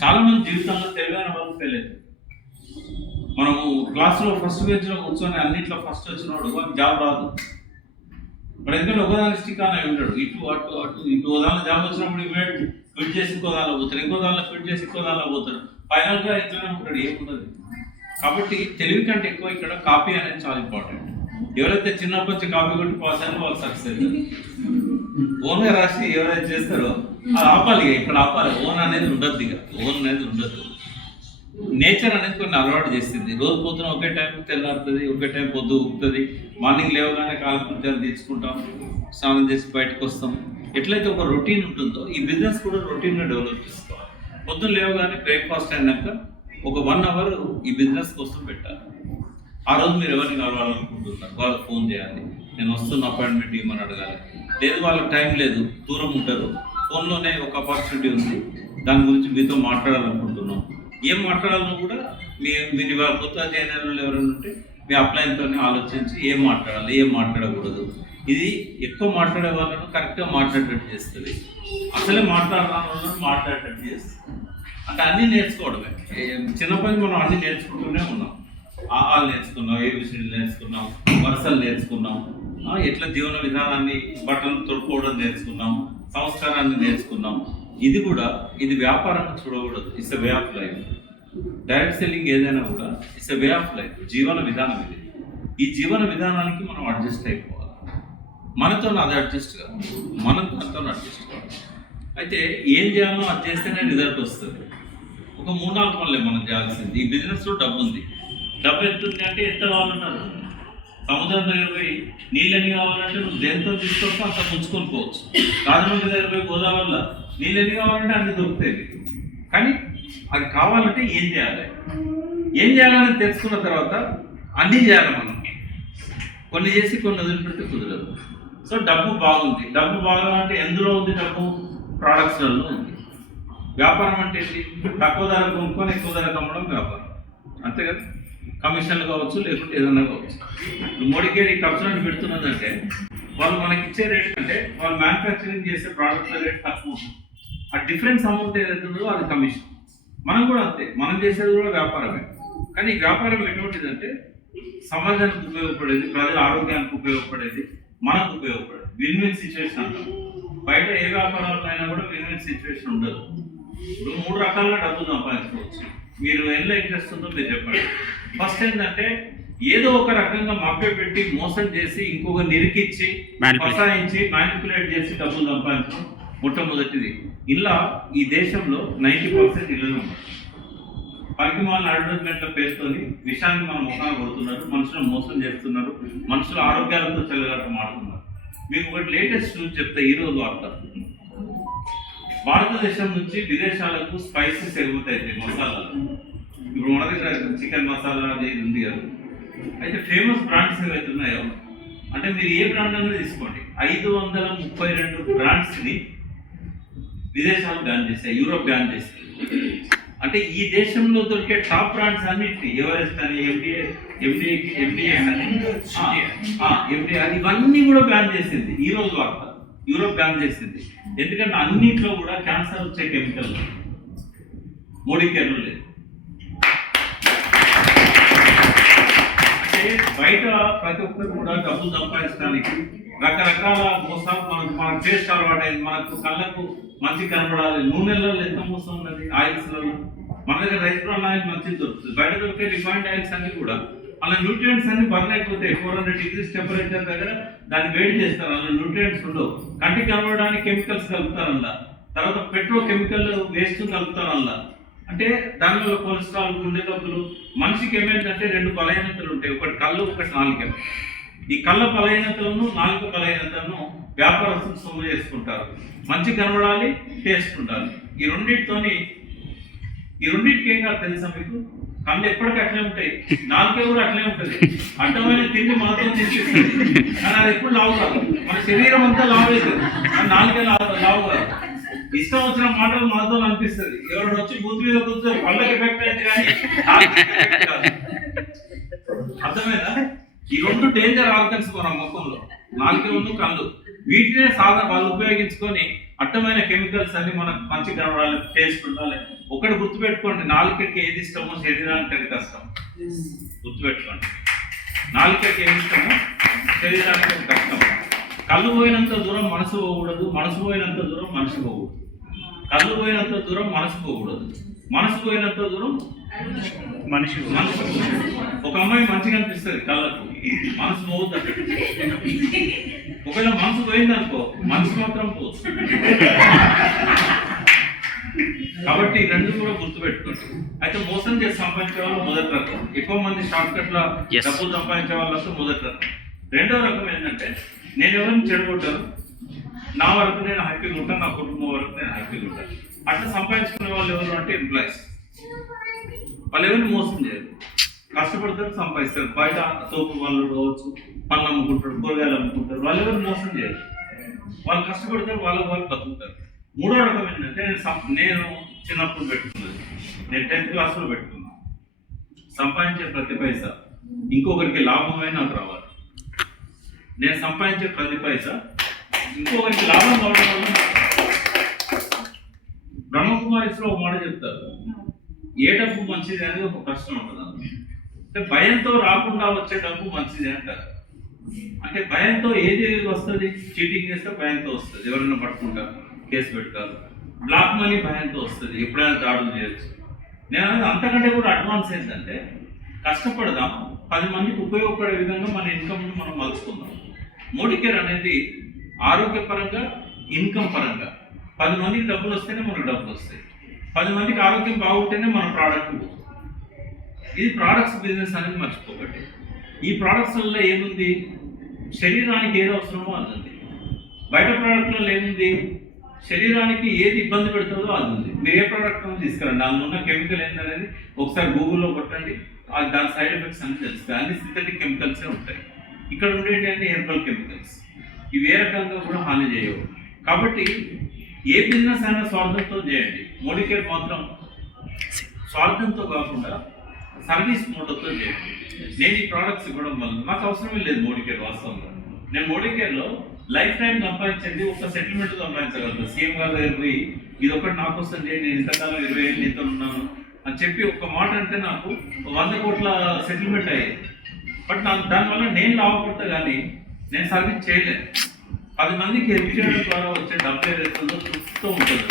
చాలా మంది జీవితంలో తెలివైన వాళ్ళు ఫెయిల్ అవుతారు మనము క్లాస్లో ఫస్ట్ బెంచ్లో కూర్చొని అన్నింటిలో ఫస్ట్ వచ్చినోడు జాబ్ రాదు. మరి ఎందుకంటే ఒకదాని స్టిక్ అని ఉంటాడు ఇటు అటు అటు ఇటు ఓ జాబ్ వచ్చినప్పుడు ఇమీడియట్ ఫిట్ చేసి ఇంకో దానిలో పోతాడు. ఇంకో దానిలో ఫిట్ చేసి ఇంకో దానిలో పోతాడు. ఫైనల్గా ఇట్లనే ఉంటాడు. ఏముండదు కాబట్టి తెలివి కంటే ఎక్కువ ఇక్కడ కాపీ అనేది చాలా ఇంపార్టెంట్ ఎవరైతే చిన్నప్పటి నుంచి కాపీ కొట్టి పాస్ అయినా వాళ్ళు సక్సెస్ అవుతారు ఓన్గా రాసి ఎవరైతే చేస్తారో అది ఆపాలి ఇక ఇక్కడ ఆపాలి. ఓన్ అనేది ఉండద్దు ఇక. ఓన్ అనేది ఉండద్దు నేచర్ అనేది కొన్ని అలవాటు చేస్తుంది రోజు పొద్దున ఒకే టైం తెల్లారుతుంది ఒకే టైం పొద్దు ఉక్కుతుంది మార్నింగ్ లేవగానే కాలకృత్యాలు తీసుకుంటాం స్నానం చేసి బయటకు వస్తాం. ఎట్లయితే ఒక రొటీన్ ఉంటుందో ఈ బిజినెస్ కూడా రొటీన్గా డెవలప్ చేసుకోవాలి. పొద్దున లేవగానే బ్రేక్ఫాస్ట్ అయినాక ఒక వన్ అవర్ ఈ బిజినెస్ కోసం పెట్టాలి. ఆ రోజు మీరు ఎవరిని కలవాలనుకుంటున్నారు? వాళ్ళకి ఫోన్ చేయాలి. నేను వస్తున్న అపాయింట్మెంట్ ఇవ్వమని అడగాలి. లేదు వాళ్ళకి టైం లేదు దూరం ఉంటారు. ఫోన్లోనే ఒక ఆపర్చునిటీ ఉంది. దాని గురించి మీతో మాట్లాడాలనుకుంటున్నాం. ఏం మాట్లాడాలన్నా కూడా మీ మీరు ఇవాళ కొత్త అధ్యయనాలు ఎవరైనా ఉంటే మీ అప్లైన్తోనే ఆలోచించి ఏం మాట్లాడాలి ఏం మాట్లాడకూడదు. ఇది ఎక్కువ మాట్లాడే వాళ్ళను కరెక్ట్గా మాట్లాడేటట్టు చేస్తుంది. అసలే మాట్లాడరాని వాళ్ళని మాట్లాడేటట్టు చేస్తుంది. అంటే అన్నీ నేర్చుకోవడమే. చిన్నప్పటి నుంచి మనం అన్నీ నేర్చుకుంటూనే ఉన్నాం. ఆహాలు నేర్చుకున్నాం ఏబిసిడీలు నేర్చుకున్నాం వరుసలు నేర్చుకున్నాం. ఎట్లా జీవన విధానాన్ని బట్టలు తొడుకోవడం నేర్చుకున్నాం సంస్కారాన్ని నేర్చుకున్నాం ఇది కూడా ఇది వ్యాపారంగా చూడకూడదు. It's a way of life direct selling ఏదైనా కూడా it's a way of life జీవన విధానం ఇది. ఈ జీవన విధానానికి మనం అడ్జస్ట్ అయిపోవాలి. మనతో అది అడ్జస్ట్ కాదు మనం దాంతో అడ్జస్ట్ కావాలి. అయితే ఏం చేయాలో అది చేస్తేనే రిజల్ట్ వస్తుంది. ఒక మూడు నాలుగు పనులే మనం చేయాల్సింది. ఈ బిజినెస్లో డబ్బు ఉంది డబ్బు ఎంత ఉంది అంటే ఎంత కావాలన్నారు సముద్రం దగ్గర పోయి నీళ్ళని కావాలంటే నువ్వు దేంతో తీసుకొస్తా అంత ముంచుకొని పోవచ్చు. రాజమండ్రి దగ్గర పోయి గోదావరిలో నీళ్ళు కావాలంటే అన్ని దొరుకుతాయి. కానీ అది కావాలంటే ఏం చేయాలి? ఏం చేయాలని తెలుసుకున్న తర్వాత అన్నీ చేయాలి మనం. కొన్ని చేసి కొన్ని వదిలిపెడితే కుదరదు. సో డబ్బు బాగుంది. డబ్బు బాగాలంటే ఎందులో ఉంది డబ్బు? ప్రొడక్ట్స్లలో ఉంది. వ్యాపారం అంటే ఏంటి? తక్కువ ధర కొనుక్కొని ఎక్కువ ధర అమ్మడం వ్యాపారం. అంతే కదా? కమిషన్లు కావచ్చు లేకుంటే ఏదైనా కావచ్చు. ఇప్పుడు ఈ ఖర్చులను పెడుతున్నదంటే వాళ్ళు మనకి ఇచ్చే రేట్ అంటే వాళ్ళు మ్యానుఫ్యాక్చరింగ్ చేసే ప్రోడక్ట్ల రేట్ తక్కువ ఉంటుంది. ఆ డిఫరెన్స్ అమౌంట్ ఏదైతే ఉందో అది కమిషన్ మనం కూడా అంతే. మనం చేసేది కూడా వ్యాపారమే. కానీ ఈ వ్యాపారం ఎటువంటిదంటే సమాజానికి ఉపయోగపడేది ప్రజల ఆరోగ్యానికి ఉపయోగపడేది మనకు ఉపయోగపడేది. విన్ విన్ సిచ్యువేషన్ అంటాం. బయట ఏ వ్యాపారాలైనా అయినా కూడా విన్ విన్ సిచ్యువేషన్ ఉండదు. ఇప్పుడు మూడు రకాలుగా డబ్బులు సంపాదించుకోవచ్చు మీరు ఎన్ని ఇంట్రెస్ట్ ఉందో మీరు చెప్పండి. ఫస్ట్ ఏంటంటే ఏదో ఒక రకంగా మభ్య పెట్టి మోసం చేసి ఇంకొక నిరికిచ్చి. ఫసాయించి మ్యానిపులేట్ చేసి డబ్బులు సంపాదించడం మొట్టమొదటిది. ఇలా ఈ దేశంలో నైంటీ పర్సెంట్ ఇళ్ళలో ఉన్నారు పనికి వాళ్ళ అడ్వర్టైజ్మెంట్ల పేరుతోని విషయాన్ని మన ముఖాన్ని కొడుతున్నారు మనుషులను మోసం చేస్తున్నారు మనుషుల ఆరోగ్యాలతో చెల్లగట్ట మాడుతున్నారు మీకు ఒకటి లేటెస్ట్ న్యూస్ చెప్తే ఈ రోజు వార్త. భారతదేశం నుంచి విదేశాలకు స్పైసెస్ ఎగురుతాయి మసాలాలు. ఇప్పుడు మన దగ్గర చికెన్ మసాలా అది ఇది ఉంది కదా. అయితే ఫేమస్ బ్రాండ్స్ ఏవైతే ఉన్నాయో అంటే మీరు ఏ బ్రాండ్ అనేది తీసుకోండి. ఐదు వందల ముప్పై రెండు బ్రాండ్స్ని విదేశాలు బ్యాన్ చేస్తాయి యూరోప్ బ్యాన్ చేస్తాయి అంటే ఈ దేశంలో దొరికే టాప్ బ్రాండ్స్ అన్నింటినీ ఎవరెస్ట్ అని ఎండిఏ ఎండిఏ ఎండిఏ అని ఎండిఏ అది ఇవన్నీ కూడా బ్యాన్ చేసింది. ఈ రోజు వార్త యూరోప్ బ్యాన్ చేసింది. ఎందుకంటే అన్నింటిలో కూడా క్యాన్సర్ వచ్చే కెమికల్ మోడీ కేర్లు లేదు అంటే బయట ప్రతి ఒక్కరు కూడా డబ్బులు సంపాదించడానికి రకరకాల మోసాలు మనకు మనకు టేస్ట్ అయింది మనకు కళ్ళకు మంచి కనబడాలి. నూనెలలో ఎంత మోసం ఉన్నది? ఆయిల్స్లలో. మన దగ్గర రైస్ బ్రాన్ ఆయిల్ మంచిది దొరుకుతుంది. బయట దొరికే రిఫైండ్ ఆయిల్స్ అన్ని కూడా. అలా న్యూట్రియంట్స్ అన్ని బర్న్ అయిపోతాయి ఫోర్ హండ్రెడ్ డిగ్రీస్ టెంపరేచర్ దగ్గర దాన్ని వేడి చేస్తారు. అలా న్యూట్రియంట్స్ ఉండవు. కంటికి కనబడడానికి కెమికల్స్ కలుపుతారు అలా తర్వాత పెట్రో కెమికల్ వేస్ట్ కలుపుతారు అలా అంటే దానివల్ల కొలెస్ట్రాల్ గుండె జబ్బులు మనిషికి ఏమైందంటే రెండు బలహీనతలు ఉంటాయి. ఒకటి కళ్ళు ఒకటి నాలుక. ఈ కళ్ళ బలహీనతలను నాలుక బలహీనతలను వ్యాపారస్తులు సొమ్ము చేసుకుంటారు. మంచి కనబడాలి టేస్ట్ ఉండాలి. ఈ రెండింటితోని ఈ రెండింటికి ఏం కాదు తెలుసా మీకు? కళ్ళు ఎప్పటికీ అట్లే ఉంటాయి. నాలుకే కూడా అట్లే ఉంటుంది. అడ్డమైన తిండి మాత్రం తినిపిస్తుంది కానీ అది ఎప్పుడు లావు కాదు. మన శరీరం అంతా లావు అవుతుంది కానీ నాలుగే లావు లావు కాదు. ఇష్టం వచ్చిన మాటలు మాతో అనిపిస్తుంది. ఎవరు వచ్చి బూత్ మీద కూర్చొని పళ్ళకి ఎఫెక్ట్ అయింది కానీ అర్థమైనా ఈ రెండు డేంజర్ ఆర్గన్స్ మన ముఖంలో. నాలుగే ఉన్న కళ్ళు. వీటినే సాధన వాళ్ళు ఉపయోగించుకొని అట్టమైన కెమికల్స్ అన్ని మనకు మంచి కనబడాలి టేస్ట్ ఉండాలి ఒకటి గుర్తుపెట్టుకోండి. నాలుకకి ఏది ఇష్టమో శరీరానికి అది కష్టం. గుర్తుపెట్టుకోండి. నాలుకకి ఏది ఇష్టమో శరీరానికి అది కష్టం. కళ్ళు పోయినంత దూరం మనసు పోకూడదు. మనసు పోయినంత దూరం మనిషి పోకూడదు. కళ్ళు పోయినంత దూరం మనసు పోకూడదు. మనసు పోయినంత దూరం మనిషి మనసు. ఒక అమ్మాయి మంచిగా అనిపిస్తుంది కళ్ళకు. మనసు పోవద్దు అక్కడ. ఒకవేళ మనసు పోయిందనుకో మనసు మాత్రం పోదు. కాబట్టి రెండు కూడా గుర్తుపెట్టుకోండి. అయితే మోసం చేసి సంపాదించే వాళ్ళు మొదటి రకం. ఎక్కువ మంది షార్ట్ కట్ల Yes. డబ్బులు సంపాదించే వాళ్ళంతా మొదటి రకం. రెండవ రకం ఏంటంటే నేను ఎవరిని చెడగొట్టాను? నా వరకు నేను హ్యాపీగా ఉంటాను నా కుటుంబం వరకు నేను హ్యాపీగా ఉంటాను అట్లా సంపాదించుకునే వాళ్ళు ఎవరు అంటే ఎంప్లాయీస్ వాళ్ళు ఎవరిని మోసం చేయరు. కష్టపడతారు సంపాదిస్తారు. బయట సోపు వాళ్ళు కావచ్చు పళ్ళు అమ్ముకుంటారు కూరగాయలు అమ్ముకుంటారు వాళ్ళు ఎవరు మోసం చేయరు. వాళ్ళు కష్టపడతారు వాళ్ళ వాళ్ళు బతుకుతారు. మూడో రకం ఏంటంటే నేను సం- నేను చిన్నప్పుడు పెట్టుకున్నది. నేను టెన్త్ క్లాస్లో పెట్టుకున్నా. సంపాదించే ప్రతి పైసా. ఇంకొకరికి లాభమే నాకు రావాలి. నేను సంపాదించే ప్రతి పైసా ఇంకొకరికి లాభం కావడం వల్ల బ్రహ్మకుమారిస్లో ఒక మాట చెప్తారు. ఏ డబ్బు మంచిది అనేది ఒక ప్రశ్న ఉంటుంది అంటే భయంతో రాకుండా వచ్చే డబ్బు మంచిది అంటారు. అంటే భయంతో ఏది వస్తుంది? చీటింగ్ చేస్తే భయంతో వస్తుంది. ఎవరైనా పట్టుకుంటారు కేసు పెడతారు బ్లాక్ మనీ భయంతో వస్తుంది. ఎప్పుడైనా దాడులు చేయొచ్చు. నేను అనేది అంతకంటే కూడా అడ్వాన్స్ ఏంటంటే కష్టపడదాం. పది మందికి ఉపయోగపడే విధంగా మన ఇన్కమ్ మనం మలుచుకుందాం. మోడీ కేర్ అనేది ఆరోగ్యపరంగా ఇన్కమ్ పరంగా. పది మందికి డబ్బులు వస్తేనే మనకు డబ్బులు వస్తాయి. పది మందికి ఆరోగ్యం బాగుంటేనే మన ప్రోడక్ట్ పోతుంది ఇది ప్రోడక్ట్స్ బిజినెస్ అనేది మర్చిపోకండి. ఈ ప్రోడక్ట్స్ వల్ల ఏముంది? శరీరానికి ఏది అవసరమో అది ఉంది. బయట ప్రోడక్ట్లలో ఏముంది? శరీరానికి ఏది ఇబ్బంది పెడుతుందో అది ఉంది. మీరు ఏ ప్రోడక్ట్ తీసుకురండి. దానిలో ఉన్న కెమికల్ ఏంటనేది ఒకసారి గూగుల్లో కొట్టండి. దాని సైడ్ ఎఫెక్ట్స్ అన్ని తెలుస్తాయి. అన్ని సింథటిక్ కెమికల్సే ఉంటాయి. ఇక్కడ ఉండేటి అన్ని హెర్బల్ కెమికల్స్ ఇవి ఏ రకంగా కూడా హాని చేయవు. కాబట్టి ఏ బిజినెస్ అయినా స్వార్థంతో చేయండి. మోడికేర్ మాత్రం స్వార్థంతో కాకుండా సర్వీస్ మోడల్తో చేయండి. నేను ఈ ప్రోడక్ట్స్ ఇవ్వడం వల్ల నాకు అవసరమే లేదు మోడికేర్ వాస్తవంగా. నేను మోడికేర్లో లైఫ్ టైం సంపాదించండి ఒక సెటిల్మెంట్ సంపాదించగలను. సీఎం గారి దగ్గర పోయి ఇది ఒకటి నాకు వస్తుంది నేను ఇంతకాలం ఇరవై ఏళ్ళు ఇంత ఉన్నాను అని చెప్పి ఒక మాట అంటే నాకు వంద కోట్ల సెటిల్మెంట్ అయ్యేది బట్ నాకు దానివల్ల నేను లాభపడతా కానీ నేను సర్వీస్ చేయలేను పది మందికి హెల్ప్ చేయడం ద్వారా వచ్చే డబ్బు ఏదైతుందో చూస్తూ ఉంటుంది.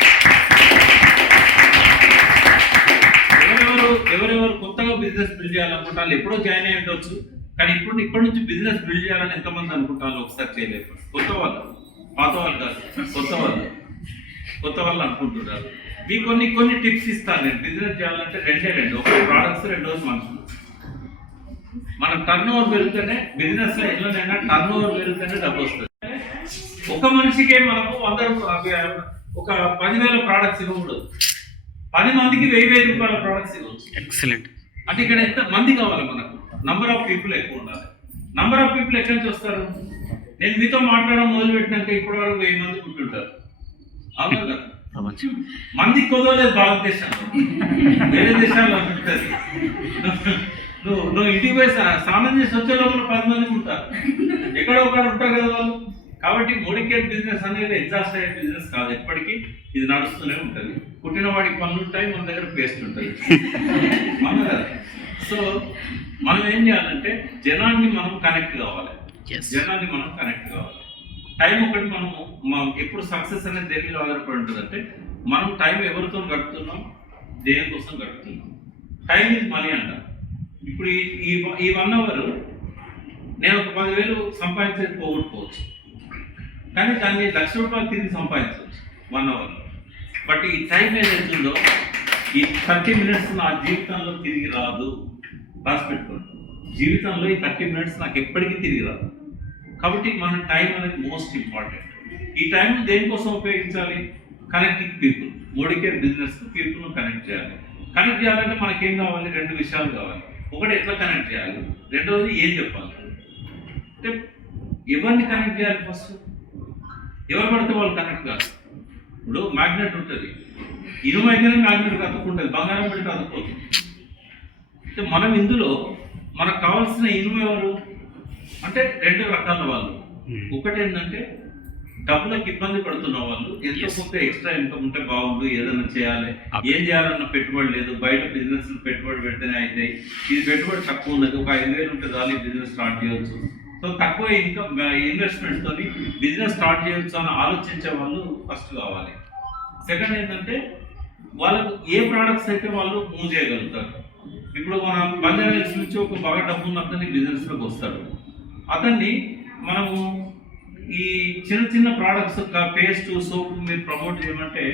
ఎవరెవరు ఎవరెవరు కొత్తగా బిజినెస్ బిల్డ్ చేయాలనుకుంటారు ఎప్పుడో జాయిన్ అయ్యి ఉండొచ్చు. కానీ ఇప్పుడు ఇప్పటి నుంచి బిజినెస్ బిల్డ్ చేయాలని ఎంతమంది అనుకుంటారు ఒకసారి చేయలేదు. కొత్త వాళ్ళు పాత వాళ్ళు కాదు కొత్త వాళ్ళు. కొత్త వాళ్ళు అనుకుంటున్నారు. మీకు కొన్ని కొన్ని టిప్స్ ఇస్తాను నేను. బిజినెస్ చేయాలంటే రెండే రెండు. ఒకటి ప్రోడక్ట్స్ రెండోది మనుషులు. మన టర్న్ ఓవర్ పెరిగితేనే బిజినెస్లో ఎట్లనైనా టర్న్ ఓవర్ పెరిగితేనే డబ్బు వస్తుంది. ఒక మనిషికే మనము వంద ఒక పదివేల ప్రోడక్ట్స్ ఇవ్వకూడదు. పది మందికి వెయ్యి వెయ్యి రూపాయల ప్రోడక్ట్స్ ఇవ్వచ్చు. ఎక్సలెంట్ అంటే ఇక్కడ ఎంత మంది కావాలి మనకు? నంబర్ ఆఫ్ పీపుల్ ఎక్కువ ఉండాలి. నంబర్ ఆఫ్ పీపుల్ ఎక్కడి నుంచి వస్తారు? నేను మీతో మాట్లాడడం మొదలు పెట్టినాక ఇప్పటి వరకు వెయ్యి మంది పుట్టుంటారు అవునా కదా? మంది కుదరలేదు భారతదేశంలో. వేరే దేశాల్లో ఉంటుంది నువ్వు నువ్వు ఇంటికి పోయి స్నానం చేసి వచ్చే లోపల పది మంది ఉంటారు. ఎక్కడో ఒకడు ఉంటారు కదా వాళ్ళు. కాబట్టి మోడికేట్ బిజినెస్ అనేది ఎగ్జాస్ట్ అయ్యే బిజినెస్ కాదు. ఎప్పటికీ ఇది నడుస్తూనే ఉంటుంది. పుట్టిన వాడికి పనులు ఉంటాయి మన దగ్గర పేస్ట్ ఉంటుంది. మన సో మనం ఏం చేయాలంటే జనాన్ని మనం కనెక్ట్ కావాలి. జనాన్ని మనం కనెక్ట్ కావాలి. టైం ఒకటి మనము ఎప్పుడు సక్సెస్ అనేది దేని మీద ఆధారపడి ఉంటుంది అంటే మనం టైం ఎవరితో గడుపుతున్నాం? దేనికోసం గడుపుతున్నాం? టైం ఇస్ మనీ అంట ఇప్పుడు ఈ ఈ- ఈ వన్ అవర్ నేను ఒక పదివేలు సంపాదించేది పోగొట్టుకోవచ్చు. కానీ దాన్ని లక్ష రూపాయలు తిరిగి సంపాదించవచ్చు వన్ అవర్. బట్ ఈ టైం ఏదైతుందో ఈ థర్టీ మినిట్స్ నా జీవితంలో తిరిగి రాదు. రాసి పెట్టుకోండి. జీవితంలో ఈ థర్టీ మినిట్స్ నాకు ఎప్పటికీ తిరిగి రాదు కాబట్టి మన టైం అనేది మోస్ట్ ఇంపార్టెంట్. ఈ టైం దేనికోసం ఉపయోగించాలి? Connecting people. Modi care business పీపుల్ను కనెక్ట్ చేయాలి. కనెక్ట్ చేయాలంటే మనకేం కావాలి? రెండు విషయాలు కావాలి. ఒకటి ఎట్లా కనెక్ట్ చేయాలి? రెండవది ఏం చెప్పాలి? అంటే ఎవరిని కనెక్ట్ చేయాలి ఫస్ట్ ఎవరు పడితే వాళ్ళు కనెక్ట్ కాదు. ఇప్పుడు మ్యాగ్నెట్ ఉంటుంది. ఇనుము అయితేనే మ్యాగ్నెట్ అతుక్కుంటుంది బంగారం పెడితే అతుక్కోతుంది అంటే మనం ఇందులో మనకు కావాల్సిన ఇనుము ఎవరు? అంటే రెండు రకాల వాళ్ళు. ఒకటి ఏంటంటే డబ్బులకు ఇబ్బంది పడుతున్న వాళ్ళు. ఎంతో Yes. కొంత ఎక్స్ట్రా ఇన్కమ్ ఉంటే బాగుండు ఏదైనా చేయాలి. ఏం చేయాలన్న పెట్టుబడి లేదు. బయట బిజినెస్ పెట్టుబడి పెడితేనే అవుతాయి ఇది పెట్టుబడి తక్కువ ఉన్నది. ఒక ఐదు వేలు ఉంటే చాలు బిజినెస్ స్టార్ట్ చేయొచ్చు. సో తక్కువ ఇన్కమ్ ఇన్వెస్ట్మెంట్ తోని బిజినెస్ స్టార్ట్ చేయొచ్చు అని ఆలోచించే వాళ్ళు ఫస్ట్ కావాలి. సెకండ్ ఏంటంటే వాళ్ళకు ఏ ప్రోడక్ట్స్ అయితే వాళ్ళు మూవ్ చేయగలుగుతారు. ఇప్పుడు మన బంజారా నుంచి ఒక బాగా డబ్బు ఉన్న అతన్ని బిజినెస్లోకి వస్తాడు. అతన్ని మనము ఈ చిన్న చిన్న ప్రోడక్ట్స్ పేస్ట్ సోప్ మీరు ప్రమోట్ చేయమంటే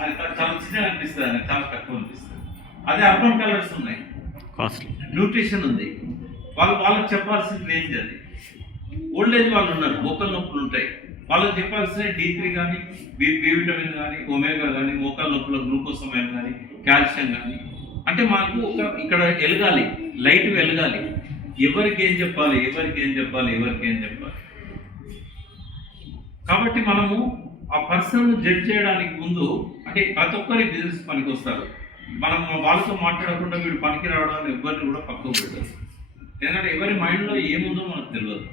అది చాలా చిన్నగా అనిపిస్తుంది చాలా తక్కువ అనిపిస్తుంది. అదే అర్బన్ కలర్స్ ఉన్నాయి. న్యూట్రిషన్ ఉంది. వాళ్ళు వాళ్ళకి చెప్పాల్సిన రేంజ్ అది. ఓల్డ్ ఏజ్ వాళ్ళు ఉన్నారు మోకాలు నొప్పులు ఉంటాయి. వాళ్ళకి చెప్పాల్సిన డి త్రీ కానీ బి బి విటమిన్ కానీ ఒమేగా కానీ మోకాలు నొప్పుల గ్లూకోసమైన్ కానీ కాల్షియం కానీ అంటే మాకు ఒక ఇక్కడ వెలగాలి లైట్ వెలగాలి. ఎవరికి ఏం చెప్పాలి ఎవరికి ఏం చెప్పాలి ఎవరికి ఏం చెప్పాలి? కాబట్టి మనము ఆ పర్సన్ జడ్జ్ చేయడానికి ముందు అంటే ప్రతి ఒక్కరి బిజినెస్ పనికి వస్తారు. మనం వాళ్ళతో మాట్లాడకుండా వీడు పనికి రావడానికి ఎవరిని కూడా పక్కకు పెట్టారు. ఎందుకంటే ఎవరి మైండ్లో ఏముందో మనకు తెలియదు.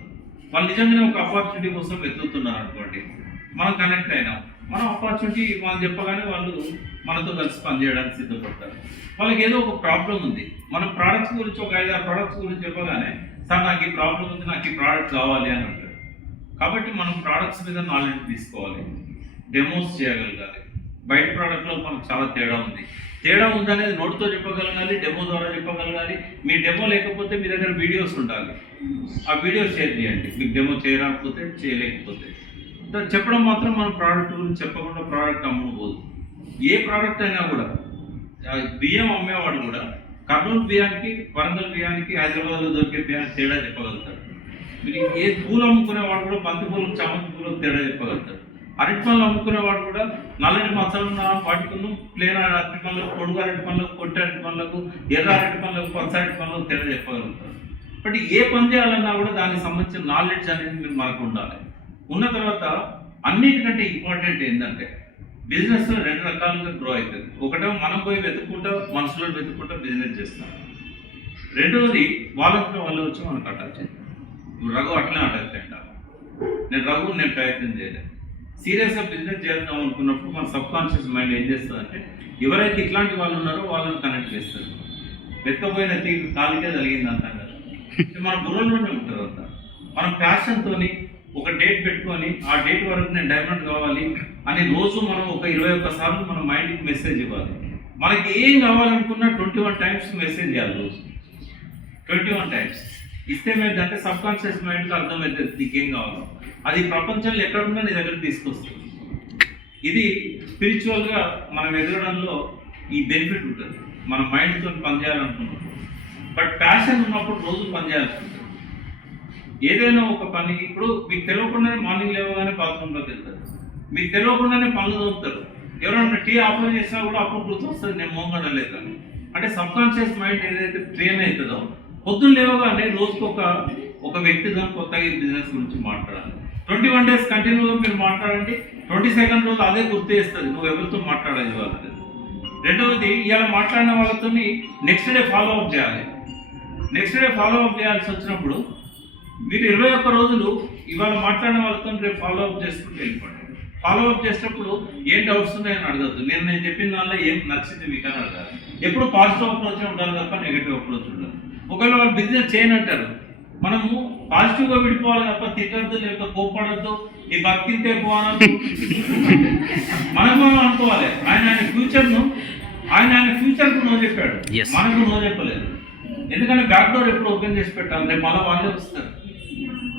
వాళ్ళు నిజంగానే ఒక ఆపర్చునిటీ కోసం వెతుకుతున్నారు అనుకోండి. మనం కనెక్ట్ అయినాం. మనం ఆపర్చునిటీ మనం చెప్పగానే వాళ్ళు మనతో కలిసి పనిచేయడానికి సిద్ధపడతారు. వాళ్ళకి ఏదో ఒక ప్రాబ్లం ఉంది. మనం ప్రోడక్ట్స్ గురించి ఒక ఐదారు ప్రోడక్ట్స్ గురించి చెప్పగానే సార్ నాకు ఈ ప్రాబ్లం ఉంది నాకు ఈ ప్రోడక్ట్ కావాలి అని అంటారు. కాబట్టి మనం ప్రోడక్ట్స్ మీద నాలెడ్జ్ తీసుకోవాలి. డెమోస్ చేయగలగాలి. బయట ప్రోడక్ట్లో మనకు చాలా తేడా ఉంది. తేడా ఉందనేది నోటితో చెప్పగలగాలి డెమో ద్వారా చెప్పగలగాలి. మీ డెమో లేకపోతే మీ దగ్గర వీడియోస్ ఉండాలి. ఆ వీడియోస్ షేర్ చేయండి. మీకు డెమో చేయరాకపోతే చేయలేకపోతే. చెప్పడం మాత్రం మన ప్రోడక్ట్ గురించి చెప్పకుండా ప్రోడక్ట్ అమ్మకపోదు ఏ ప్రోడక్ట్ అయినా కూడా బియ్యం అమ్మేవాడు కూడా కర్నూలు బియ్యానికి వరంగల్ బియ్యానికి హైదరాబాద్లో దొరికే బియ్యానికి తేడా చెప్పగలుగుతాడు. మీరు ఏ పూలు అమ్ముకునేవాడు కూడా బంతి పూలు చామంతి పూలు తేడా చెప్పగలుగుతారు. అరటి పనులు అమ్ముకునేవాడు కూడా నల్లటి మచ్చలు ఉన్న వాటికి ప్లేన్ అరటి పనులకు పొడుగు అరటి పనులకు కొట్టి అరటి పనులకు ఎర్ర అరటి పనులకు పచ్చ అరటి పనులకు తేడా చెప్పగలుగుతారు. బట్ ఏ పని చేయాలన్నా కూడా దానికి సంబంధించిన నాలెడ్జ్ అనేది మీరు మనకు ఉండాలి. ఉన్న తర్వాత అన్నిటికంటే ఇంపార్టెంట్ ఏంటంటే బిజినెస్ రెండు రకాలుగా గ్రో అవుతుంది. ఒకటో మనం పోయి వెతుక్కుంటా మనుషులను వెతుక్కుంటా బిజినెస్ చేస్తాం. రెండవది వాళ్ళంతా వాళ్ళు వచ్చి మనకు అటాచ్ అవుతారు నువ్వు రఘు అట్లే అటాచ్ నేను రఘు నేను ప్రయత్నం చేయలేదు. సీరియస్గా బిజినెస్ చేద్దాం అనుకున్నప్పుడు మన సబ్ కాన్షియస్ మైండ్ ఏం చేస్తుందంటే ఎవరైతే ఇట్లాంటి వాళ్ళు ఉన్నారో వాళ్ళని కనెక్ట్ చేస్తారు. వెతకపోయిన తీరు కాలికే జరిగింది అంటాం కదా. మన బుర్రలోనే ఉంటారు అంత. మనం ప్యాషన్తోని ఒక డేట్ పెట్టుకొని ఆ డేట్ వరకు నేను డైమండ్ కావాలి అని రోజు మనం ఒక ఇరవై ఒక్క సార్లు మన మైండ్కి మెసేజ్ ఇవ్వాలి. మనకి ఏం కావాలనుకున్నా ట్వంటీ వన్ టైమ్స్ మెసేజ్ చేయాలి రోజు. ట్వంటీ వన్ టైమ్స్ ఇస్తే ఏంటంటే సబ్ కాన్షియస్ మైండ్కి అర్థమవుతుంది నీకేం కావాలో. అది ప్రపంచంలో ఎక్కడున్నా నీ దగ్గర తీసుకొస్తుంది. ఇది స్పిరిచువల్గా మనం ఎదగడంలో ఈ బెనిఫిట్ ఉంటుంది. మన మైండ్తో పనిచేయాలనుకున్నప్పుడు. బట్ ప్యాషన్ ఉన్నప్పుడు రోజు పనిచేయాల్సి ఉంటుంది ఏదైనా ఒక పని ఇప్పుడు మీకు తెలియకుండానే మార్నింగ్ లేవగానే బాత్రూంలోకి వెళ్తారు. మీకు తెలియకుండానే పనులు చదువుతారు ఎవరైనా టీ ఆఫర్ చేసినా కూడా అప్పుడు గుర్తొస్తుంది నేను మోగడలేదని అంటే సబ్ కాన్షియస్ మైండ్ ఏదైతే ట్రైన్ అవుతుందో పొద్దున్న లేవగానే రోజుకు ఒక ఒక వ్యక్తి దాని కొత్తగా ఈ బిజినెస్ గురించి మాట్లాడాలి. ట్వంటీ వన్ డేస్ కంటిన్యూగా మీరు మాట్లాడండి ట్వంటీ సెకండ్ రోజు అదే గుర్తు చేస్తుంది నువ్వు ఎవరితో మాట్లాడాలి వాళ్ళకి రెండవది ఇలా మాట్లాడిన వాళ్ళతో నెక్స్ట్ డే ఫాలో అప్ చేయాలి. నెక్స్ట్ డే ఫాలో అప్ చేయాల్సి వచ్చినప్పుడు మీరు ఇరవై ఒక్క రోజులు ఇవాళ మాట్లాడిన వాళ్ళతో రేపు ఫాలో అప్ చేసుకుంటూ వెళ్ళిపోండి ఫాలో అప్ చేసేటప్పుడు ఏం డౌట్స్ ఉన్నాయని అడగద్దు. నేను నేను చెప్పిన దానిలో ఏం నచ్చింది మీకు అని అడగాలి. ఎప్పుడు పాజిటివ్ అప్రోచ్ ఉండాలి తప్ప నెగిటివ్ అప్రోచ్ ఉండాలి. ఒకవేళ వాళ్ళు బిజినెస్ చేయనంటారు. మనము పాజిటివ్గా విడిపోవాలి తప్ప తిట్టద్దు లేకపోతే కోపడద్దు నీ బతికితే పోవాలద్దు మనకు మనం అనుకోవాలి. ఆయన ఆయన ఫ్యూచర్ను ఆయన ఆయన ఫ్యూచర్కు నో చెప్పాడు. మనకు నో చెప్పలేదు. ఎందుకంటే బ్యాక్ డోర్ ఎప్పుడు ఓపెన్ చేసి పెట్టాలి? రేపు మళ్ళీ వాళ్ళే వస్తారు.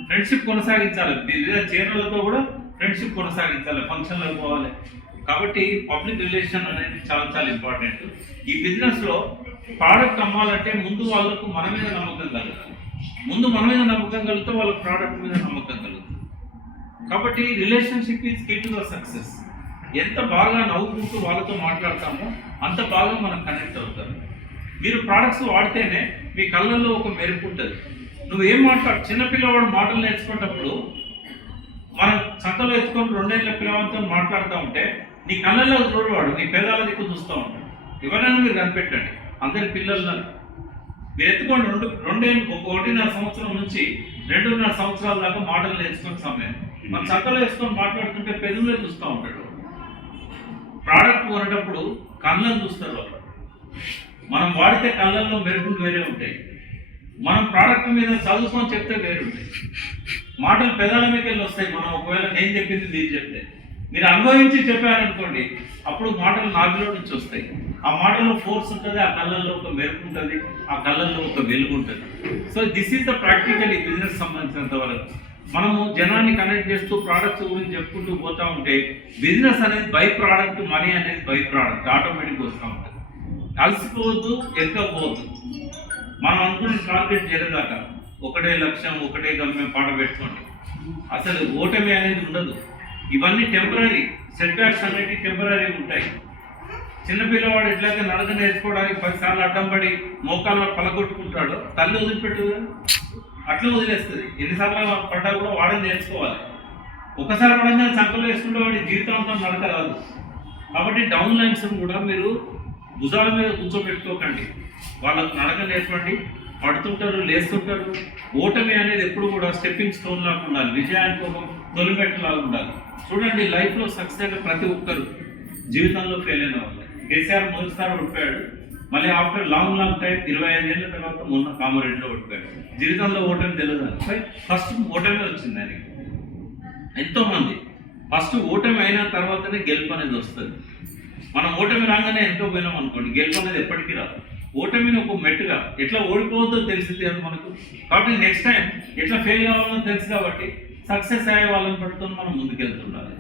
ఫ్రెండ్షిప్ కొనసాగించాలి. బిజినెస్ చీరలతో కూడా ఫ్రెండ్షిప్ కొనసాగించాలి. ఫంక్షన్లకు పోవాలి. కాబట్టి పబ్లిక్ రిలేషన్ అనేది చాలా చాలా ఇంపార్టెంట్ ఈ బిజినెస్లో ప్రోడక్ట్ అమ్మాలంటే ముందు వాళ్ళకు మన మీద నమ్మకం కలుగుతుంది. ముందు మన మీద నమ్మకం కలిగితే వాళ్ళ ప్రోడక్ట్ మీద నమ్మకం కలుగుతుంది. కాబట్టి relationship is key to the success ఎంత బాగా నవ్వుకుంటూ వాళ్ళతో మాట్లాడతామో అంత బాగా మనం కనెక్ట్ అవుతారు మీరు ప్రోడక్ట్స్ వాడితేనే మీ కళ్ళల్లో ఒక మెరుపు ఉంటుంది. నువ్వు ఏం మాట్లాడు చిన్నపిల్లవాడు మాటలు నేర్చుకున్నప్పుడు మనం చక్కలో ఎత్తుకొని రెండేళ్ళ పిల్లవాడితో మాట్లాడుతూ ఉంటే నీ కళ్ళల్లో చూడవాడు నీ పేదాల దిక్కు చూస్తూ ఉంటాడు. ఎవరైనా మీరు కనిపెట్టండి. అందరి పిల్లలను మీరు ఎత్తుకోండి రెండు రెండే ఒకటిన్నర సంవత్సరం నుంచి రెండున్నర సంవత్సరాల దాకా మాటలు నేర్చుకునే సమయం. మన చక్కలు వేసుకొని మాట్లాడుతుంటే పెదవులే చూస్తూ ఉంటాడు. ప్రోడక్ట్ కొనేటప్పుడు కళ్ళను చూస్తారు వాళ్ళు మనం వాడితే కళ్ళల్లో మెరుపులు వేరే ఉంటాయి. మనం ప్రోడక్ట్ మీద చదువుకొని చెప్తే వేరే ఉంటాయి. మాటలు పెదాల మీకెళ్ళి వస్తాయి. మనం ఒకవేళ నేను చెప్పింది మీరు చెప్తే. మీరు అనుభవించి చెప్పారనుకోండి అప్పుడు మాటలు నాభిలో నుంచి వస్తాయి. ఆ మాటలో ఫోర్స్ ఉంటుంది ఆ కళ్ళల్లో ఒక మెరుపు ఉంటుంది ఆ కళ్ళల్లో ఒక వెలుగు ఉంటుంది. So this is the practical ఈ బిజినెస్ సంబంధించినంత వరకు. మనము జనాన్ని కనెక్ట్ చేస్తూ ప్రోడక్ట్స్ గురించి చెప్పుకుంటూ పోతా ఉంటే బిజినెస్ అనేది బై ప్రోడక్ట్ మనీ అనేది బై ప్రోడక్ట్ ఆటోమేటిక్ వస్తూ ఉంటుంది. అలసిపోవద్దు ఎక్కకపోవద్దు. మనం అనుకున్న టార్గెట్ జరగాక ఒకటే లక్ష్యం ఒకటే గమ్యం పాట పెట్టుకోండి. అసలు ఓటమి అనేది ఉండదు. ఇవన్నీ టెంపరీ సెట్ బ్యాక్స్ అనేవి టెంపరీ ఉంటాయి. చిన్నపిల్లవాడు ఎట్లయితే నడక నేర్చుకోవడానికి పదిసార్లు అడ్డం పడి మోకాళ్ళ పలగొట్టుకుంటాడో తల్లి వదిలిపెట్టదు అట్లా వదిలేస్తుంది. ఎన్నిసార్లు పడ్డా కూడా వాడని నేర్చుకోవాలి. ఒకసారి పడంగా సంకలు వేసుకుంటే వాడి జీవితాంతం నడక రాదు కాబట్టి డౌన్ లైన్స్ కూడా మీరు భుజాల మీద కూర్చోబెట్టుకోకండి. వాళ్ళకు నడక నేర్పండి. పడుతుంటారు లేస్తుంటారు. ఓటమి అనేది ఎప్పుడు కూడా స్టెప్పింగ్ స్టోన్ లాగా ఉండాలి. విజయానికి ఒక తొలిమెట్టలాగా ఉండాలి. చూడండి లైఫ్లో సక్సెస్ అయిన ప్రతి ఒక్కరు జీవితంలో ఫెయిల్ అయిన వాళ్ళు. కేసీఆర్ మొదటిసారి ఓడిపోయాడు. మళ్ళీ ఆఫ్టర్ లాంగ్ లాంగ్ టైం ఇరవై ఐదేళ్ళ తర్వాత మొన్న కామారెడ్డిలో ఓడిపోయాడు. జీవితంలో ఓటమి తెలియదు ఫస్ట్ ఓటమి వచ్చింది ఆయనకి. ఎంతోమంది. ఫస్ట్ ఓటమి అయిన తర్వాతనే గెలుపు అనేది వస్తుంది. మనం ఓటమి రాగానే ఎంతో పోయినాం అనుకోండి గెలుపు అనేది ఎప్పటికీ రాదు. ఓటమిని ఒక మెట్టుగా ఎట్లా ఓడిపోవద్దో తెలిసింది అని మనకు. కాబట్టి నెక్స్ట్ టైం ఎట్లా ఫెయిల్ కావాలో తెలుసు కాబట్టి సక్సెస్ అయ్యే వాళ్ళని పట్టుకొని మనం ముందుకెళ్తుండాలి.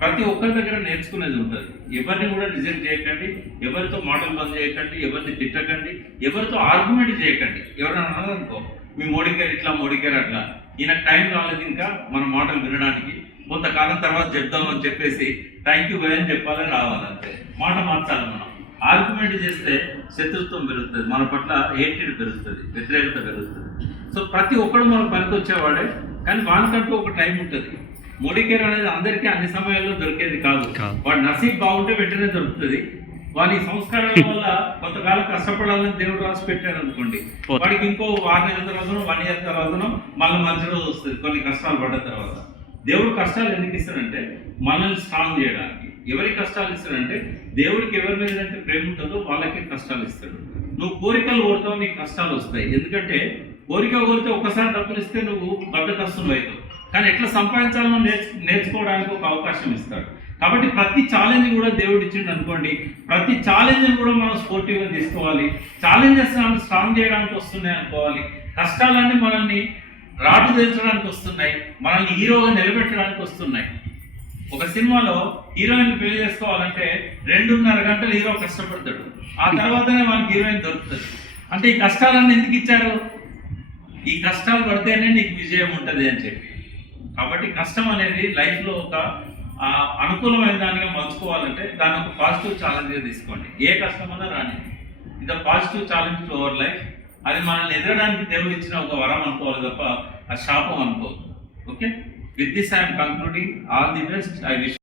ప్రతి ఒక్కరి దగ్గర నేర్చుకునేది ఉంటుంది. ఎవరిని కూడా రిజెక్ట్ చేయకండి ఎవరితో మాటలు బంద్ చేయకండి ఎవరిని తిట్టకండి ఎవరితో ఆర్గ్యుమెంట్ చేయకండి. ఎవరైనా అన్నారనుకో మీ మోడీ గారు ఇట్లా మోడీ గారు అట్లా. ఈయనకు టైం రాలేదు ఇంకా మన మాటలు వినడానికి. కొంతకాలం తర్వాత చెప్దామని చెప్పేసి థ్యాంక్ యూ అని చెప్పాలని రావాలంతే. మాట మార్చాలి మనం. ఆర్గ్యుమెంట్ చేస్తే శత్రుత్వం పెరుగుతుంది మన పట్ల ఏటెడ్ పెరుగుతుంది వ్యతిరేకత పెరుగుతుంది. సో ప్రతి ఒక్కడు మనకు పనికి వచ్చేవాడే కానీ వానికంటూ ఒక టైం ఉంటుంది. మోడీ కేర్ అనేది అందరికీ అన్ని సమయాల్లో దొరికేది కాదు. వాడి నసీబ్ బాగుంటే వెంటనే దొరుకుతుంది. వాని సంస్కారాల వల్ల కొంతకాలం కష్టపడాలని దేవుడు రాసి పెట్టాడు అనుకోండి. వాడికి ఇంకో ఆరు నెలల తర్వాతనో వన్ ఇయర్ తర్వాతనో మళ్ళీ మంచి రోజు వస్తుంది కొన్ని కష్టాలు పడ్డ తర్వాత. దేవుడు కష్టాలు ఎందుకు ఇస్తాడంటే మనల్ని స్ట్రాంగ్ చేయడానికి. ఎవరికి కష్టాలు ఇస్తాడంటే దేవుడికి ఎవరి మీద అయితే ప్రేమ ఉంటుందో వాళ్ళకి కష్టాలు ఇస్తాడు. నువ్వు కోరికలు కోరుతావు నీకు కష్టాలు వస్తాయి. ఎందుకంటే కోరిక కోరితే ఒక్కసారి డబ్బులు ఇస్తే నువ్వు బద్దకస్తులు అవుతావు. కానీ ఎట్లా సంపాదించాలో నేర్చు నేర్చుకోవడానికి ఒక అవకాశం ఇస్తాడు. కాబట్టి ప్రతి ఛాలెంజ్ కూడా దేవుడు ఇచ్చిండు అనుకోండి. ప్రతి ఛాలెంజ్ కూడా మనం స్పోర్టివ్గా తీసుకోవాలి. ఛాలెంజెస్ మనం స్ట్రాంగ్ చేయడానికి వస్తున్నాయి అనుకోవాలి. కష్టాలన్నీ మనల్ని రాటు తెచ్చడానికి వస్తున్నాయి. మనల్ని హీరోగా నిలబెట్టడానికి వస్తున్నాయి. ఒక సినిమాలో హీరోయిన్ పెళ్ళి చేసుకోవాలంటే రెండున్నర గంటలు హీరో కష్టపడతాడు. ఆ తర్వాతనే మనకి హీరోయిన్ దొరుకుతుంది. అంటే ఈ కష్టాలన్నీ ఎందుకు ఇచ్చారు? ఈ కష్టాలు పడితేనే నీకు విజయం ఉంటుంది అని చెప్పి. కాబట్టి కష్టం అనేది లైఫ్లో ఒక అనుకూలమైన దానిగా మలుచుకోవాలంటే దాన్ని ఒక పాజిటివ్ ఛాలెంజ్గా తీసుకోండి. ఏ కష్టమన్నా రాని ఇది positive challenge to our life అది మనల్ని ఎదగడానికి దేవుడు ఇచ్చిన ఒక వరం అనుకోవాలి తప్ప ఆ శాపం అనుకోవద్దు. Okay with this I'm concluding all the best I wish